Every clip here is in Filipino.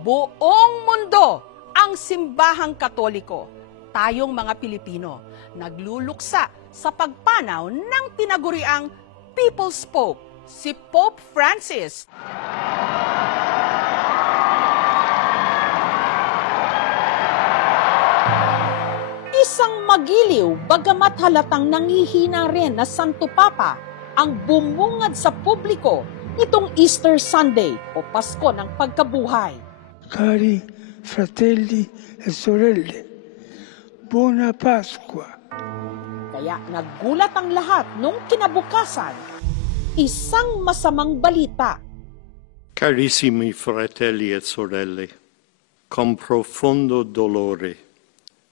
Buong mundo ang simbahang Katoliko, tayong mga Pilipino, nagluluksa sa pagpanaw ng tinaguriang People's Pope, si Pope Francis. Isang magiliw, bagamat halatang nangihina rin na Santo Papa ang bumungad sa publiko nitong Easter Sunday o Pasko ng Pagkabuhay. Cari fratelli e sorelle, buona Pasqua. Kaya nagulat ang lahat nung kinabukasan, isang masamang balita. Carissimi fratelli e sorelle, con profondo dolore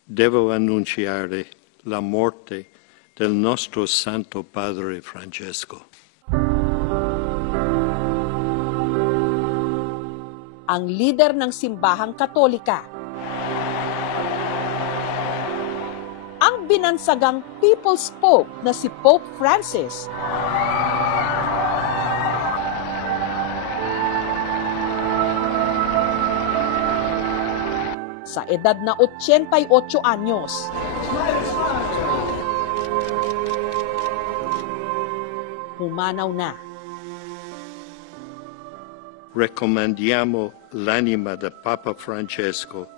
devo annunciare la morte del nostro Santo Padre Francesco. Ang lider ng simbahang Katolika, ang binansagang People's Pope na si Pope Francis, sa edad na 88 anyos. Humanaw na. Raccomandiamo l'anima del Papa Francesco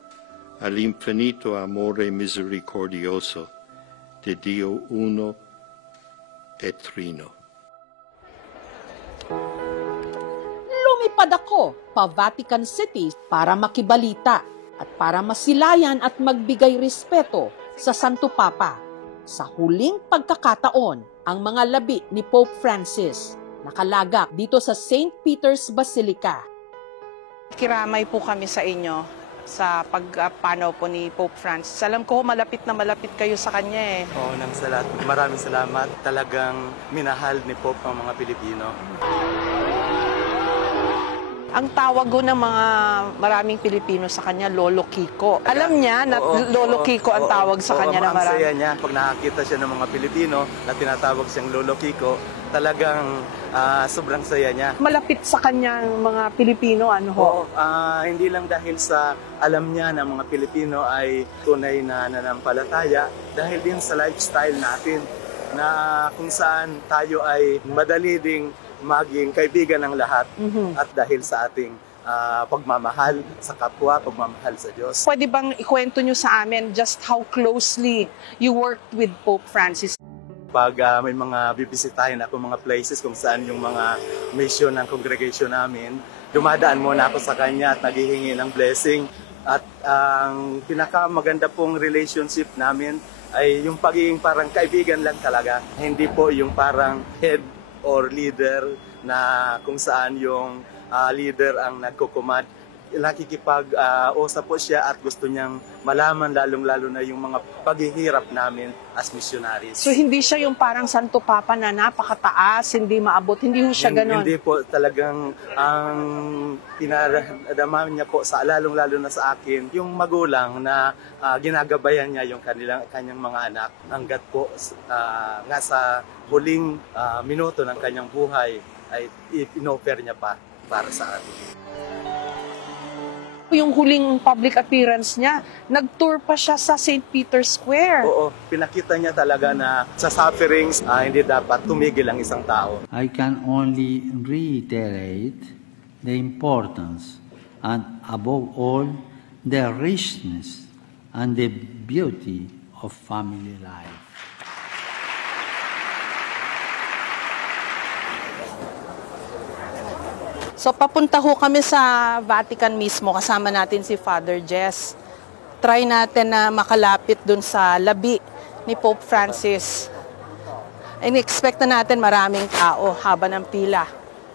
all'infinito amore misericordioso di Dio Uno e Trino. Lumipad ako pa Vatican City para makibalita at para masilayan at magbigay respeto sa Santo Papa. Sa huling pagkakataon, ang mga labi ni Pope Francis nakalagak dito sa St. Peter's Basilica. Kiramay po kami sa inyo sa pagpanaw po ni Pope Francis. Alam ko malapit na malapit kayo sa kanya eh. Oo, nang salat. Maraming salamat. Talagang minahal ni Pope ang mga Pilipino. Ang tawag ko ng mga maraming Pilipino sa kanya, Lolo Kiko. Alam niya na Lolo Kiko ang tawag sa kanya na marami. Saya niya. Pag nakakita siya ng mga Pilipino na tinatawag siyang Lolo Kiko, talagang sobrang saya niya. Malapit sa kanyang mga Pilipino, ano ho? Hindi lang dahil sa alam niya na mga Pilipino ay tunay na nanampalataya, dahil din sa lifestyle natin na kung saan tayo ay madali ding maging kaibigan ng lahat at dahil sa ating pagmamahal sa kapwa, pagmamahal sa Diyos. Pwede bang ikwento nyo sa amin just how closely you worked with Pope Francis? Pag may mga bibisitahin ako, mga places kung saan yung mga mission ng congregation namin, dumadaan muna ako sa kanya at naghihingi ng blessing. At ang pinakamaganda pong relationship namin ay yung pagiging parang kaibigan lang talaga. Hindi po yung parang head or leader na kung saan yung leader ang nagkukumand. Nakikipag-usap po siya at gusto niyang malaman lalong-lalo na yung mga paghihirap namin as missionaries. So hindi siya yung parang Santo Papa na napakataas, hindi maabot, hindi ho siya ganon? Hindi po, talagang ang pinadama niya po sa lalong-lalo na sa akin, yung magulang na ginagabayan niya yung kanyang mga anak hanggat po nga sa huling minuto ng kanyang buhay ay in-offer niya pa para sa atin. Yung huling public appearance niya, nag-tour pa siya sa St. Peter's Square. Oo, pinakita niya talaga na sa sufferings, hindi dapat tumigil ang isang tao. I can only reiterate the importance and above all, the richness and the beauty of family life. So papunta ho kami sa Vatican mismo, kasama natin si Father Jess. Try natin na makalapit dun sa labi ni Pope Francis. In-expect na natin maraming tao haba ng pila.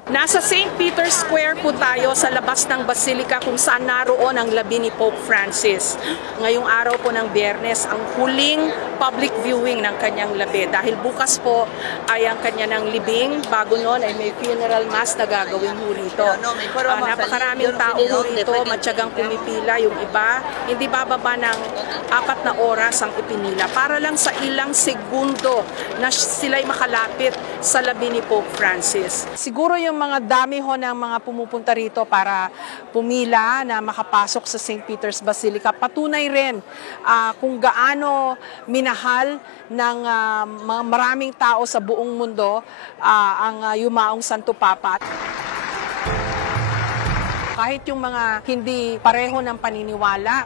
Nasa St. Peter's Square po tayo sa labas ng Basilica kung saan naroon ang labi ni Pope Francis. Ngayong araw po ng Biyernes, ang huling public viewing ng kanyang labi. Dahil bukas po ay ang kanya ng libing. Bago noon ay may funeral mass na gagawin ho rito. Napakaraming tao ho rito, matyagang pumipila. Yung iba, hindi bababa ng 4 na oras ang ipinila. Para lang sa ilang segundo na sila'y makalapit sa labi ni Pope Francis. Siguro yung mga dami ho ng mga pumupunta rito para pumila na makapasok sa St. Peter's Basilica, patunay rin kung gaano minahal ng maraming tao sa buong mundo ang yumaong Santo Papa. Kahit yung mga hindi pareho ng paniniwala,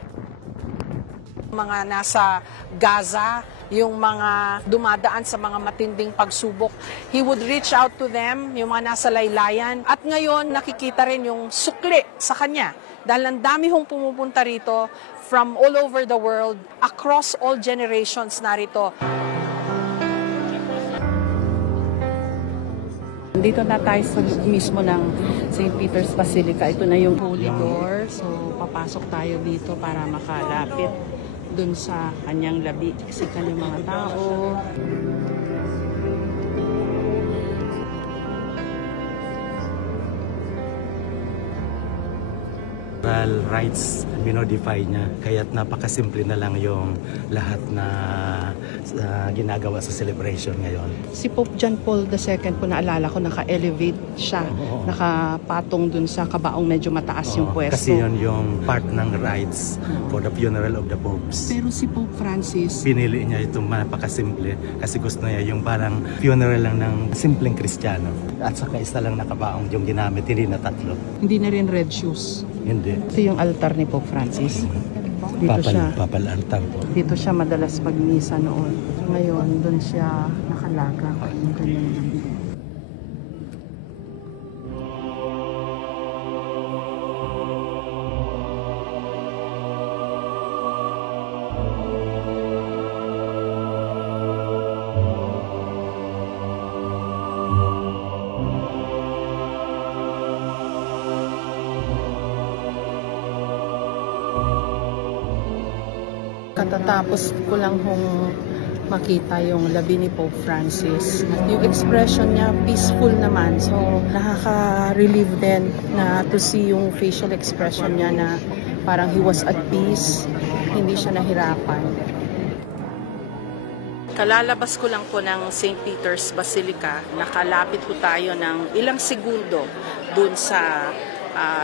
mga nasa Gaza, yung mga dumadaan sa mga matinding pagsubok, he would reach out to them, yung mga nasa laylayan. At ngayon, nakikita rin yung sukli sa kanya. Dahil ang dami hong pumupunta rito from all over the world, across all generations narito. Dito na tayo sa mismo ng St. Peter's Basilica. Ito na yung holy door. So, papasok tayo dito para makalapit dun sa kanyang labi. Siksikan yung mga tao. Moral rights, minodify niya. Kaya't napakasimple na lang yung lahat na ginagawa sa celebration ngayon. Si Pope John Paul II po, naalala ko, naka-elevate siya. Nakapatong dun sa kabaong medyo mataas yung pwesto. Kasi yun yung part ng rights for the funeral of the popes. Pero si Pope Francis, Pinili niya itong napakasimple kasi gusto niya yung parang funeral lang ng simpleng Kristiyano. At saka isa lang na kabaong yung ginamit, hindi na tatlo. hindi na rin red shoes. Hindi. Ito yung altar ni Pope Francis. Dito altar po. Dito siya madalas magmisa noon. Ngayon, doon siya nakalaga yung kanyang labi. Katatapos ko lang hong makita yung labi ni Pope Francis. Yung expression niya, peaceful naman. So, nakaka-relieve din na to see yung facial expression niya na parang he was at peace. Hindi siya nahirapan. Kalalabas ko lang po ng St. Peter's Basilica. Nakalapit po tayo ng ilang segundo dun sa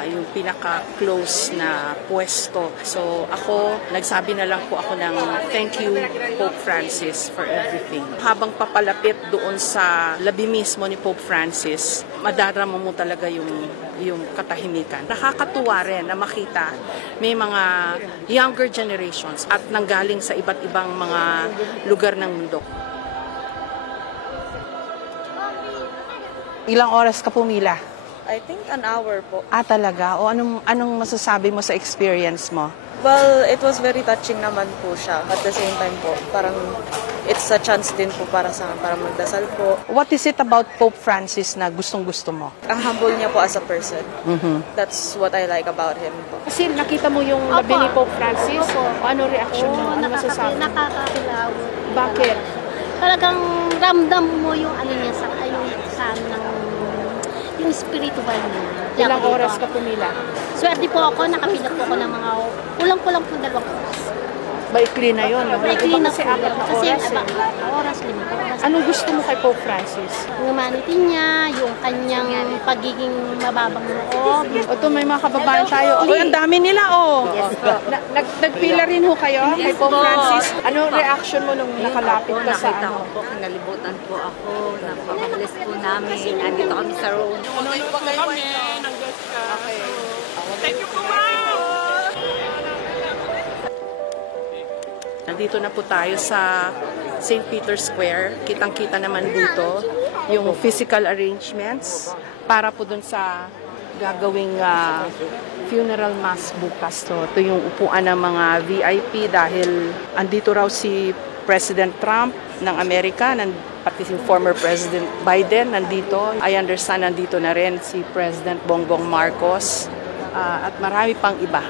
yung pinaka-close na pwesto. So ako, nagsabi na lang po ako ng thank you Pope Francis for everything. Habang papalapit doon sa labi mismo ni Pope Francis, madarama mo talaga yung katahimikan. Nakakatuwa rin na makita may mga younger generations at nanggaling sa iba't ibang mga lugar ng mundo. Ilang oras ka pumila? I think an hour po. Talaga? O anong masasabi mo sa experience mo? Well, it was very touching naman po siya. At the same time po, parang it's a chance din po para magdasal po. What is it about Pope Francis na gustong-gusto mo? Ang humble niya po as a person. That's what I like about him po. Kasi nakita mo yung labi ni Pope Francis. Ano reaction mo? Ano masasabi? Nakakakilaw. Bakit? Talagang ramdam mo yung ano niya sa yung spiritual niya. Ilang oras ka pumila? Swerte po ako, nakapila po ako ng mga kulang-kulang po 2 oras. Maikli na yun. Maikli na kasi po. 4 na oras. Oras, 5 oras. Anong gusto mo kay Pope Francis? Yung humanity niya, yung kanyang pagiging mababang loob. Ito, may mga kababayan tayo. Ang dami nila, Nagpila rin ho kayo kay Pope Francis. Anong reaction mo nung nakalapit ka sa Nakita ko po, kinalibutan po ako. Napaka-bless po namin. Nandito kami sa road. Thank you po, Nandito na po tayo sa St. Peter's Square. Kitang-kita naman dito yung physical arrangements para po dun sa gagawing funeral mass bukas. So, ito yung upuan ng mga VIP dahil andito raw si President Trump ng Amerika, pati si former President Biden nandito. I understand nandito na rin si President Bongbong Marcos at marami pang iba.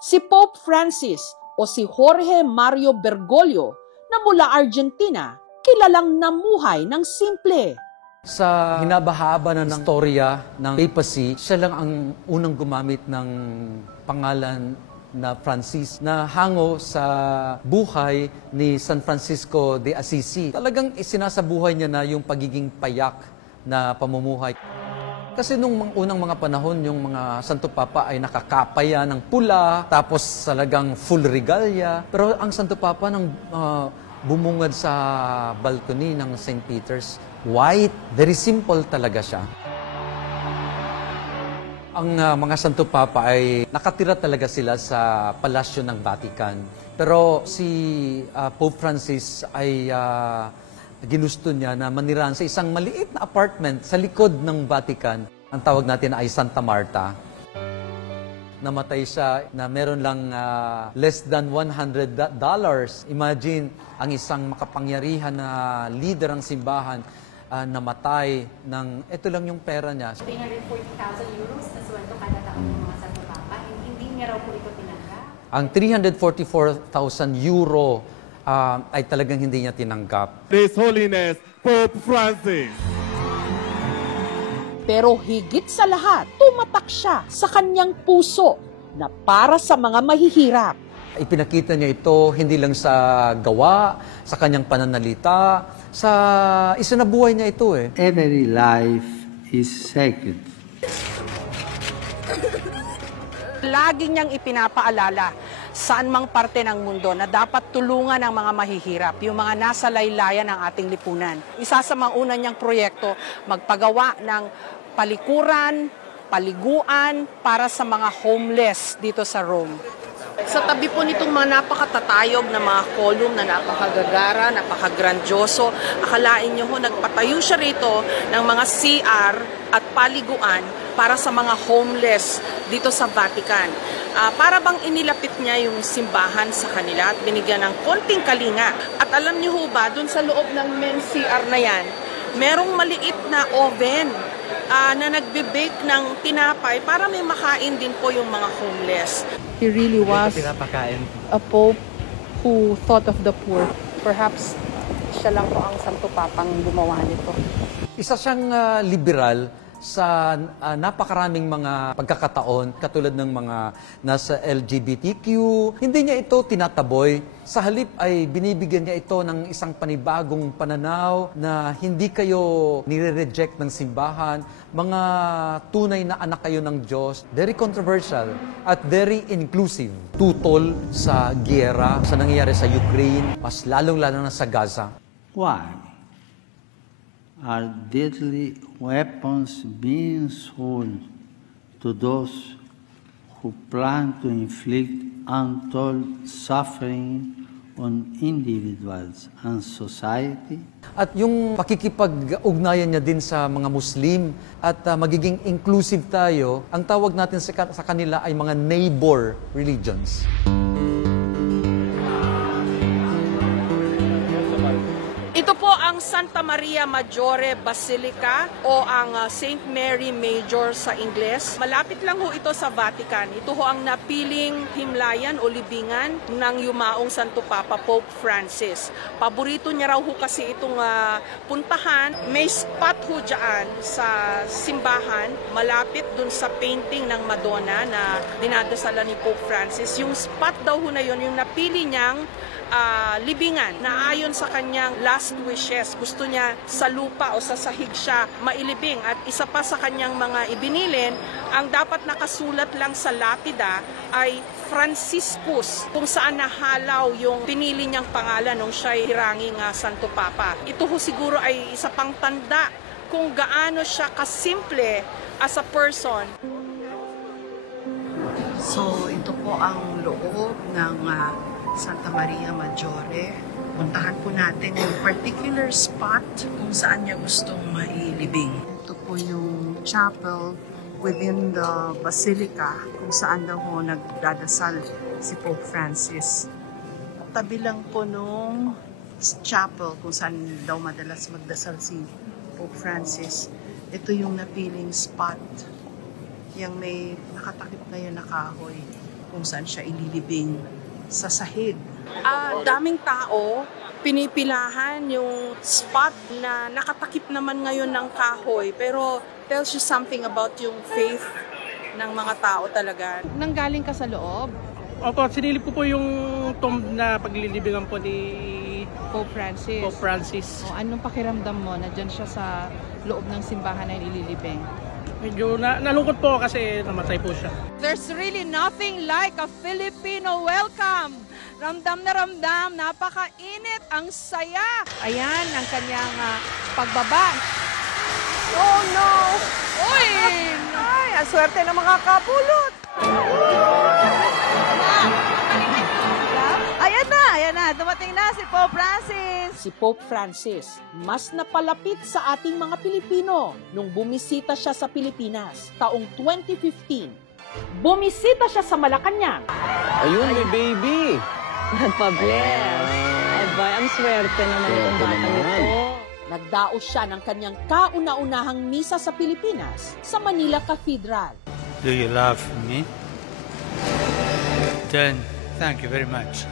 Si Pope Francis o si Jorge Mario Bergoglio na mula Argentina, kilalang namuhay ng simple. Sa hinabahaba na ng storya ng papacy, siya lang ang unang gumamit ng pangalan na Francis na hango sa buhay ni San Francisco de Assisi. Talagang isinasabuhay niya na yung pagiging payak na pamumuhay. Kasi nung unang mga panahon, yung mga Santo Papa ay nakakapaya ng pula, tapos talagang full regalia. Pero ang Santo Papa nang bumungad sa balcony ng St. Peter's, white, very simple talaga siya. Ang mga Santo Papa ay nakatira talaga sila sa palasyo ng Vatican. Pero si Pope Francis ay ginusto niya na manirahan sa isang maliit na apartment sa likod ng Vatican. Ang tawag natin ay Santa Marta. Namatay siya na meron lang less than $100. Imagine, ang isang makapangyarihan na leader ng simbahan namatay ng, ito lang yung pera niya. 340,000 euros na sweldo kada taon ng mga Santo Papa. Hindi niya raw po ito tinanggap. Ang 344,000 euro ay talagang hindi niya tinanggap. His Holiness Pope Francis. Pero higit sa lahat, tumatak siya sa kanyang puso na para sa mga mahihirap. Ipinakita niya ito hindi lang sa gawa, sa kanyang pananalita, sa isinabuhay niya ito eh. Every life is sacred. Lagi niyang ipinapaalala saan mang parte ng mundo na dapat tulungan ang mga mahihirap, yung mga nasa laylayan ng ating lipunan. Isa sa mga una niyang proyekto, magpagawa ng palikuran, paliguan para sa mga homeless dito sa Rome. Sa tabi po nitong mga napakatatayog na mga column na napakagagara, napakagrandyoso, akalain nyo ho, nagpatayo siya rito ng mga CR at paliguan para sa mga homeless dito sa Vatican. Para bang inilapit niya yung simbahan sa kanila at binigyan ng konting kalinga. At alam niyo ho ba, dun sa loob ng men's CR na yan, merong maliit na oven na nagbe-bake ng tinapay para may makain din po yung mga homeless. He really was a pope who thought of the poor. Perhaps siya lang po ang Santo Papang gumawa nito. Isa siyang liberal sa napakaraming mga pagkakataon, katulad ng mga nasa LGBTQ. Hindi niya ito tinataboy. Sa halip ay binibigyan niya ito ng isang panibagong pananaw na hindi kayo nire-reject ng simbahan. Mga tunay na anak kayo ng Diyos. Very controversial at very inclusive. Tutol sa giyera, sa nangyayari sa Ukraine, mas lalong-lalo na sa Gaza. Why are deadly weapons being sold to those who plan to inflict untold suffering on individuals and society? At yung pakikipag-ugnayan niya din sa mga Muslim at magiging inclusive tayo, ang tawag natin sa kanila ay mga neighbor religions. Ito po ang Santa Maria Maggiore Basilica o ang St. Mary Major sa Ingles. Malapit lang ho ito sa Vatican. Ito ho ang napiling himlayan o libingan ng yumaong Santo Papa Pope Francis. Paborito niya raw ho kasi itong puntahan. May spot ho dyan sa simbahan malapit dun sa painting ng Madonna na dinadasalan ni Pope Francis. Yung spot daw ho na yun, yung napili niyang libingan na ayon sa kanyang last wishes. Gusto niya sa lupa o sa sahig siya mailibing. At isa pa sa kanyang mga ibinilin, ang dapat nakasulat lang sa lapida ay Franciscus, kung saan nahalaw yung pinili niyang pangalan nung siya'y hiranging Santo Papa. Ito ho siguro ay isa pang tanda kung gaano siya kasimple as a person. So ito po ang loob ng Santa Maria Maggiore. Puntahan po natin yung particular spot kung saan niya gustong mailibing. Ito po yung chapel within the basilica kung saan daw ho nagdadasal si Pope Francis. Tabi lang po nung chapel kung saan daw madalas magdasal si Pope Francis. Ito yung napiling spot. Yung may nakatakip na yun na kahoy kung saan siya ililibing sa sahig. Daming tao, pinipilahan yung spot na nakatakip naman ngayon ng kahoy, pero tells you something about yung faith ng mga tao talaga. Nanggaling ka sa loob? Opo, sinilip ko po yung tomb na paglilibingan po ni Pope Francis. Pope Francis. O, anong pakiramdam mo na dyan siya sa loob ng simbahan na ililibing? Medyo nalungkot po kasi namatay po siya. There's really nothing like a Filipino welcome. Ramdam na ramdam, napakainit, ang saya. Ayan ang kanyang pagbaba. Oh no! Uy! Ay, ang swerte ng mga kapulot. Ayan na, dumating na si Pope Francis. Si Pope Francis, mas napalapit sa ating mga Pilipino nung bumisita siya sa Pilipinas taong 2015. Bumisita siya sa Malacanang. Ayun, may baby! Nagpa-bless. Aba, ang swerte naman itong bata nito. Nagdaos siya ng kanyang kauna-unahang misa sa Pilipinas sa Manila Cathedral. Do you love me? Then, thank you very much.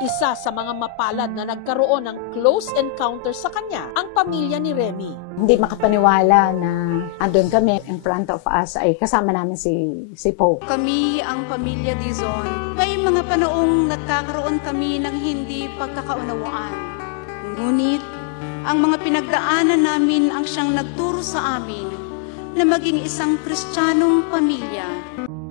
Isa sa mga mapalad na nagkaroon ng close encounter sa kanya ang pamilya ni Remy. Hindi makapaniwala na andun kami in front of us ay kasama namin si Pope. Kami ang pamilya Dizon. May mga panoong nagkakaroon kami ng hindi pagkakaunawaan. Ngunit ang mga pinagdaanan namin ang siyang nagturo sa amin na maging isang Kristiyanong pamilya.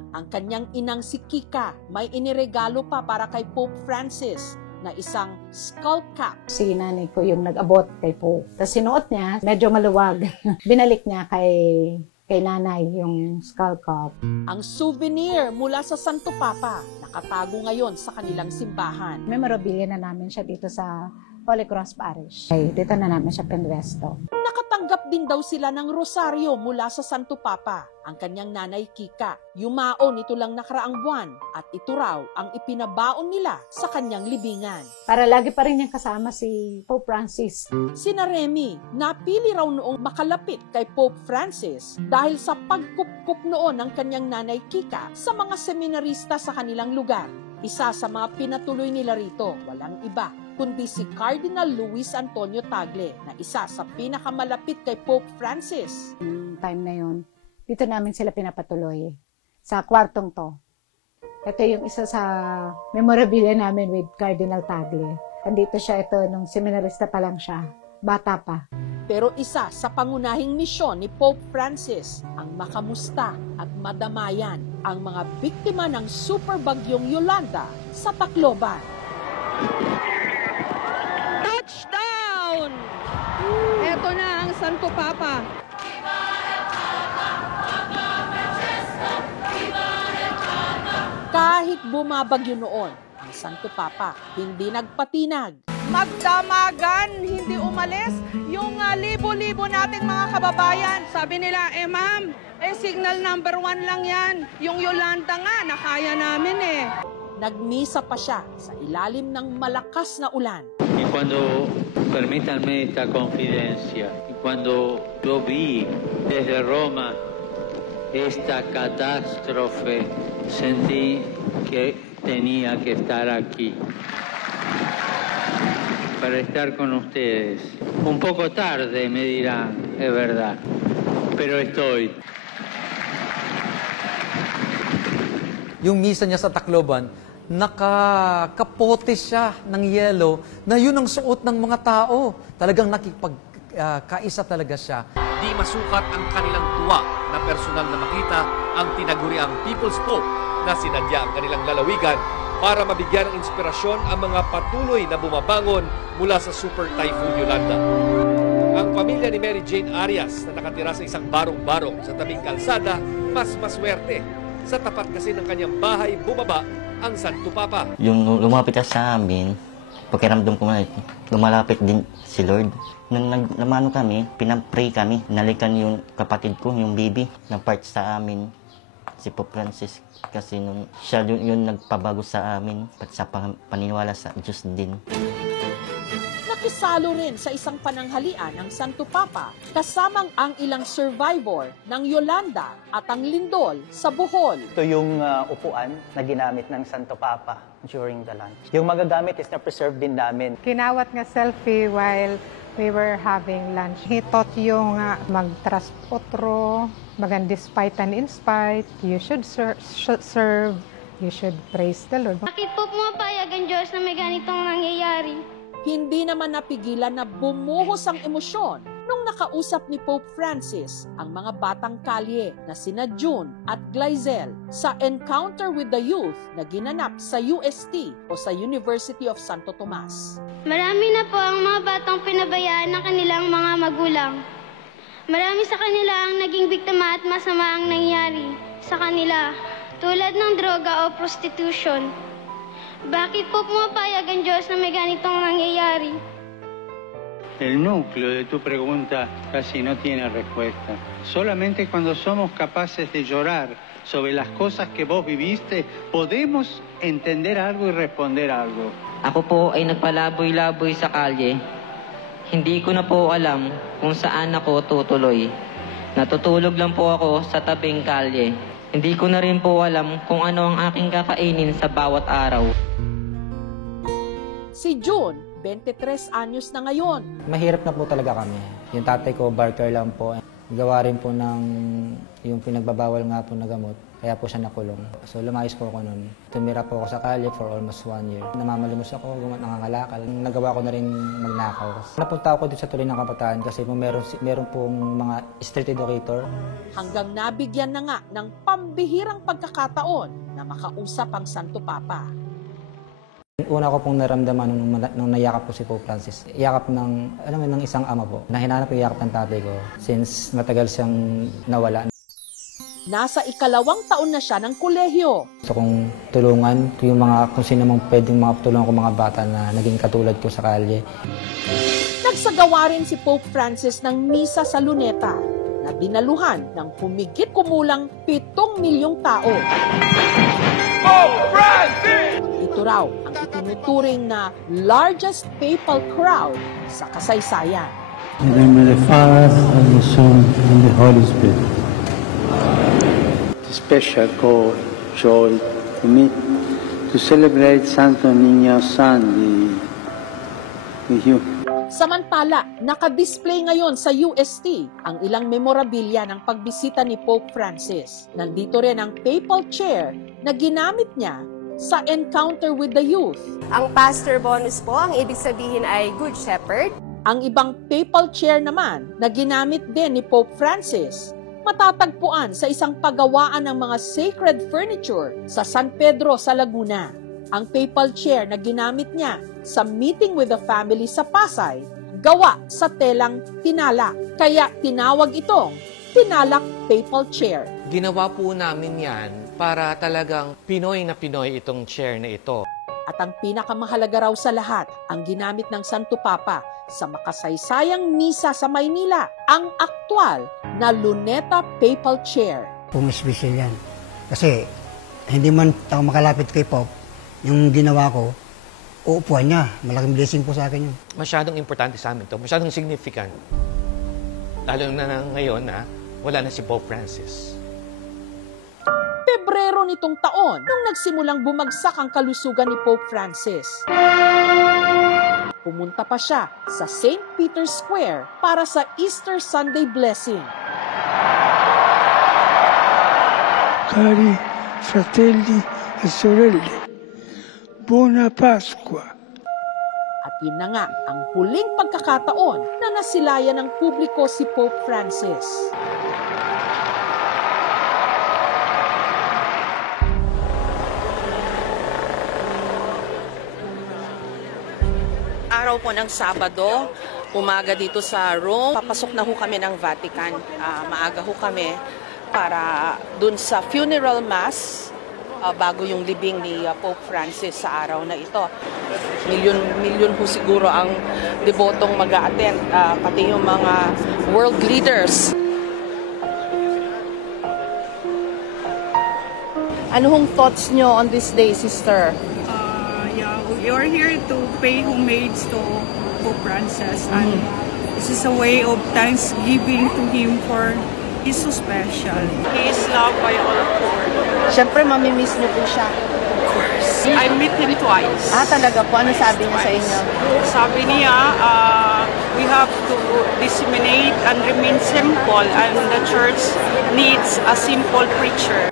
Ang kanyang inang si Kika may iniregalo pa para kay Pope Francis na isang skull cap. Si nanay ko yung nag-abot kay Pope. Tapos sinuot niya, medyo maluwag. Binalik niya kay nanay yung skull cap. Ang souvenir mula sa Santo Papa, nakatago ngayon sa kanilang simbahan. Memorabilia na namin siya dito sa Holy Cross Parish. Ay, dito na namin siya pinwesto. Nakatanggap din daw sila ng rosaryo mula sa Santo Papa. Ang kanyang nanay Kika, yumaon ito lang nakaraang buwan at ito raw ang ipinabaon nila sa kanyang libingan. Para lagi pa rin niyang kasama si Pope Francis. Sina Remy, napili raw noong makalapit kay Pope Francis dahil sa pagkupkup noon ng kanyang nanay Kika sa mga seminarista sa kanilang lugar. Isa sa mga pinatuloy nila rito, walang iba, kundi si Cardinal Luis Antonio Tagle na isa sa pinakamalapit kay Pope Francis. Time na yon, dito namin sila pinapatuloy sa kwartong to. Ito yung isa sa memorabilia namin with Cardinal Tagle. Andito siya, ito nung seminarista pa lang siya, bata pa. Pero isa sa pangunahing misyon ni Pope Francis ang makamusta at madamayan ang mga biktima ng super bagyong Yolanda sa Tacloban. Touchdown! Eto na ang Santo Papa. Kahit bumabagyo noon, ang Santo Papa hindi nagpatinag. Magdamagan, hindi umalis yung libo-libo nating mga kababayan. Sabi nila, ma'am, signal number 1 lang yan. Yung Yolanda nga, nakaya namin Nagmisa pa siya sa ilalim ng malakas na ulan. Y cuando, permítanme esta confidencia, y cuando yo vi desde Roma esta catástrofe, sentí que tenía que estar aquí para estar con ustedes. Un poco tarde, me dirán, es verdad, pero estoy. Yung misa niya sa Tacloban, nakakapote siya ng yelo na yun ang suot ng mga tao. Talagang nakipagkaisa talaga siya. Di masukat ang kanilang tuwa na personal na makita ang tinaguriang People's Pope na sinadya ang kanilang lalawigan para mabigyan ng inspirasyon ang mga patuloy na bumabangon mula sa Super Typhoon Yolanda. Ang pamilya ni Mary Jane Arias na nakatira sa isang barong-barong sa tabing kalsada, mas maswerte. Sa tapat kasi ng kanyang bahay, bumaba ang Santo Papa. Yung lumapit sa amin, pakiramdam ko na lumalapit din si Lord. Nung naglamano kami, pinapray kami. Nalikan yung kapatid ko, yung baby, na part sa amin, si Pope Francis. Kasi siya yung nagpabago sa amin at sa paniniwala sa Diyos din. Nakisalo rin sa isang pananghalian ng Santo Papa kasamang ang ilang survivor ng Yolanda at ang lindol sa Bohol. Ito yung upuan na ginamit ng Santo Papa during the lunch. Yung magagamit is na-preserve din namin. Kinawat nga selfie while we were having lunch. He taught yung mag-traspotro, Bagan despite and in spite, you should serve, you should praise the Lord. Bakit po pumapayag ang Diyos na may ganitong nangyayari? Hindi naman napigilan na bumuhos ang emosyon nung nakausap ni Pope Francis ang mga batang kalye na sina June at Glyzel sa Encounter with the Youth na ginanap sa UST o sa University of Santo Tomas. Marami na po ang mga batang pinabayaan ng kanilang mga magulang. Marami sa kanila ang naging biktima at masama ang nangyari sa kanila, tulad ng droga o prostitution. Bakit po pumapayag ang Diyos na may ganitong nangyayari? El núcleo de tu pregunta casi no tiene respuesta. Solamente cuando somos capaces de llorar sobre las cosas que vos viviste, podemos entender algo y responder algo. Ako po ay nagpalaboy-laboy sa kalye. Hindi ko na po alam kung saan ako tutuloy. Natutulog lang po ako sa tabing kalye. Hindi ko na rin po alam kung ano ang aking kakainin sa bawat araw. Si June, 23 anyos na ngayon. Mahirap na po talaga kami. Yung tatay ko, barker lang po. Gawa rin po ng yung pinagbabawal nga po na gamot. Kaya po siya nakulong. So lumayos po ako noon. Tumira po ako sa kalye for almost 1 year. Namamalimos ako, nangangalakal. Nagawa ko na rin magnakaw. Napunta ako dito sa Tuloy ng Kabataan kasi meron pong mga street educator. Hanggang nabigyan na nga ng pambihirang pagkakataon na makausap ang Santo Papa. Una ko pong naramdaman nung nayakap po si Pope Francis. Yakap ng isang ama po. Nahinanap yung yakap ng tatay ko since matagal siyang nawala. Nasa 2 taon na siya ng kolehiyo. Gusto kong tulungan kung sino mang pwedeng makatulungan ko mga bata na naging katulad ko sa kalye. Nagsagawa rin si Pope Francis ng misa sa Luneta na dinaluhan ng humigit kumulang 7 milyong tao. Pope Francis! Ito raw ang itinuturing na largest papal crowd sa kasaysayan. In the name of the Father, and the Son, and the Holy Spirit. It's a special call, joy to me to celebrate Santo Niño Sunday with you. Samantala, nakadisplay ngayon sa UST ang ilang memorabilia ng pagbisita ni Pope Francis. Nandito rin ang papal chair na ginamit niya sa Encounter with the Youth. Ang pastor bonus po, ang ibig sabihin ay Good Shepherd. Ang ibang papal chair naman na ginamit din ni Pope Francis, matatagpuan sa isang pagawaan ng mga sacred furniture sa San Pedro sa Laguna. Ang papal chair na ginamit niya sa meeting with the family sa Pasay, gawa sa telang tinala. Kaya tinawag itong Tinalak Papal Chair. Ginawa po namin yan para talagang Pinoy na Pinoy itong chair na ito. At ang pinakamahalaga raw sa lahat, ang ginamit ng Santo Papa sa makasaysayang misa sa Maynila, ang aktwal na Luneta Papal Chair. Pumispesyal yan. Kasi hindi man ako makalapit kay Pope, yung ginawa ko, uupuan niya. Malaking blessing po sa akin yun. Masyadong importante sa amin to, masyadong significant. Lalo na ngayon na wala na si Pope Francis. Pebrero nitong taon, nung nagsimulang bumagsak ang kalusugan ni Pope Francis. Pumunta pa siya sa St. Peter's Square para sa Easter Sunday blessing. Cari fratelli e sorelle, buona Pasqua. At yun na nga ang huling pagkakataon na nasilayan ng publiko si Pope Francis. Araw po ng Sabado, umaga dito sa Rome. Papasok na ho kami ng Vatican. Maaga ho kami para dun sa funeral mass bago yung libing ni Pope Francis sa araw na ito. Milyon ho siguro ang debotong mag-a-attend, pati yung mga world leaders. Ano hong thoughts nyo on this day, sister? We are here to pay homage to Pope Francis, and this is a way of thanksgiving to him for he's so special. He is loved by all of us. Siyempre, mamimiss niyo po siya. Of course. I met him twice. Talaga po? Ano sabi niya sa inyo? Sabi niya, we have have to disseminate and remain simple, and the church needs a simple preacher.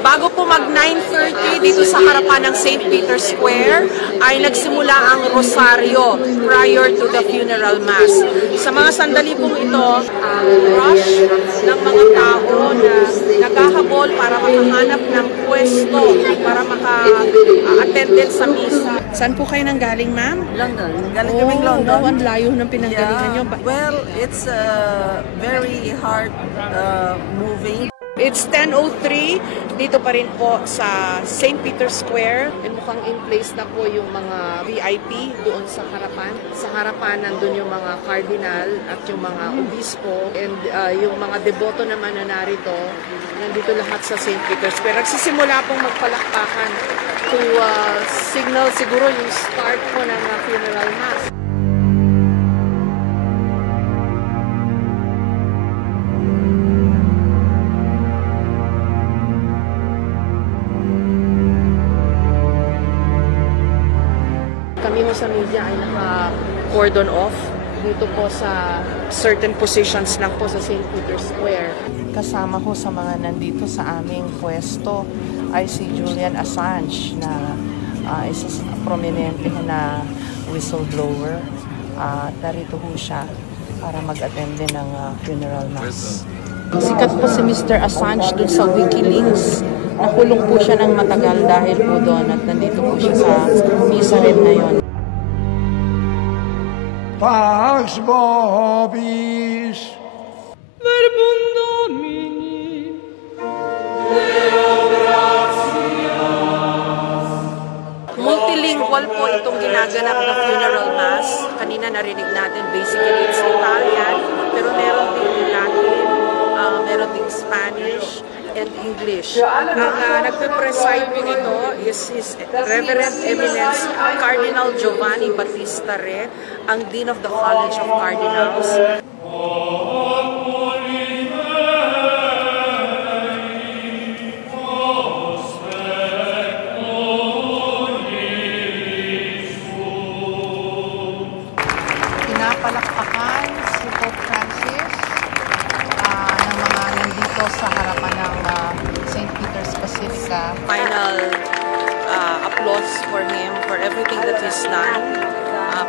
Bago po mag 9:30 dito sa harapan ng St. Peter's Square ay nagsimula ang rosaryo prior to the funeral mass. Sa mga sandali pong ito, rush ng mga tao na naghahabol para makahanap ng pwesto para maka-attend din sa misa. Saan po kayo nang galing, ma'am? London. Galing kaming London. Ang layo ng pinanggalingan nyo. Well, it's very hard moving. It's 10:03, dito pa rin po sa St. Peter's Square. And mukhang in place na po yung mga VIP doon sa harapan. Sa harapan nandun yung mga cardinal at yung mga obispo. And yung mga deboto naman na narito, nandito lahat sa St. Peter's Square. Nagsisimula pong magpalakpakan to signal siguro yung start po ng funeral mass. Kami ho sa media ay naka-cordon off dito po sa certain positions lang po sa St. Peter's Square. Kasama ko sa mga nandito sa aming pwesto ay si Julian Assange na isa sa prominente na whistleblower. Narito ho siya para mag-attend din ng funeral mass. Sikat po si Mr. Assange dun sa WikiLeaks. Nakulong po siya ng matagal dahil po doon at nandito po siya sa misa rin ngayon. Pax vobis. Verbum Domini. Deo gratias. Multilingual po itong ginaganap na funeral mass. Kanina narinig natin, basically it's Italian, pero meron din Latin, meron din Spanish, and English. Ang nagpe-preside po nito is His Reverend Eminence Cardinal Giovanni Battista Re, ang Dean of the College of Cardinals. Pinapalakpakan si Pope Francis ng mga nandito sa harapan ng St. Peter's Basilica. Final applause for him for everything that he's done.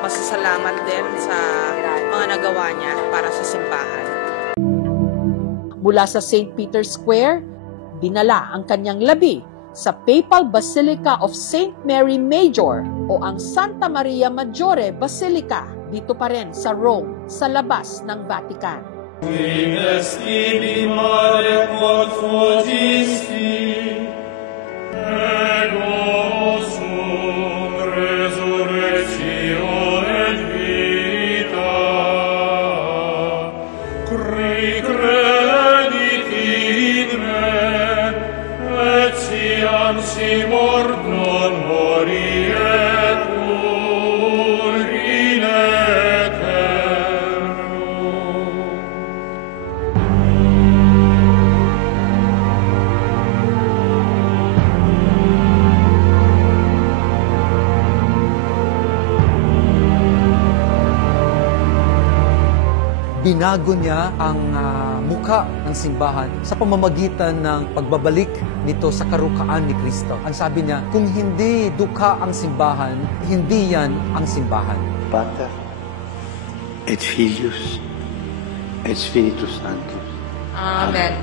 Pasasalamat din sa mga nagawa niya para sa simbahan. Mula sa St. Peter's Square, dinala ang kanyang labi sa Papal Basilica of St. Mary Major o ang Santa Maria Maggiore Basilica dito pa rin sa Rome, sa labas ng Vatican. Binago niya ang muka ng simbahan sa pamamagitan ng pagbabalik nito sa karukaan ni Kristo. Ang sabi niya, kung hindi dukha ang simbahan, hindi yan ang simbahan. Pater, et Filius, et Spiritus Sanctus. Amen.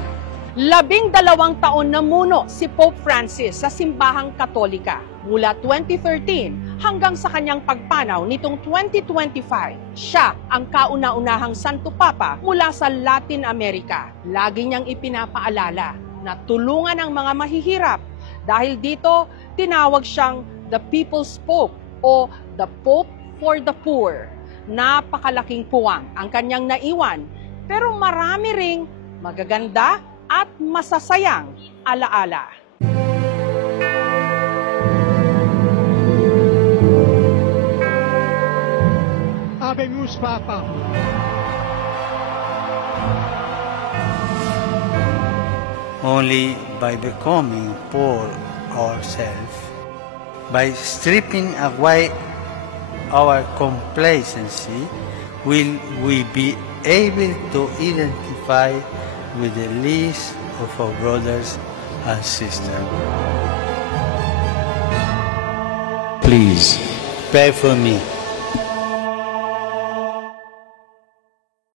12 taon na muno si Pope Francis sa simbahang Katolika. Mula 2013 hanggang sa kanyang pagpanaw nitong 2025, siya ang kauna-unahang Santo Papa mula sa Latin America. Lagi niyang ipinapaalala na tulungan ang mga mahihirap. Dahil dito, tinawag siyang the People's Pope o the Pope for the Poor. Napakalaking puwang ang kanyang naiwan, pero marami ring magaganda at masasayang alaala. Habemus Papa. Only by becoming poor ourselves, by stripping away our complacency, will we be able to identify with the list of our brothers and sisters. Please pray for me.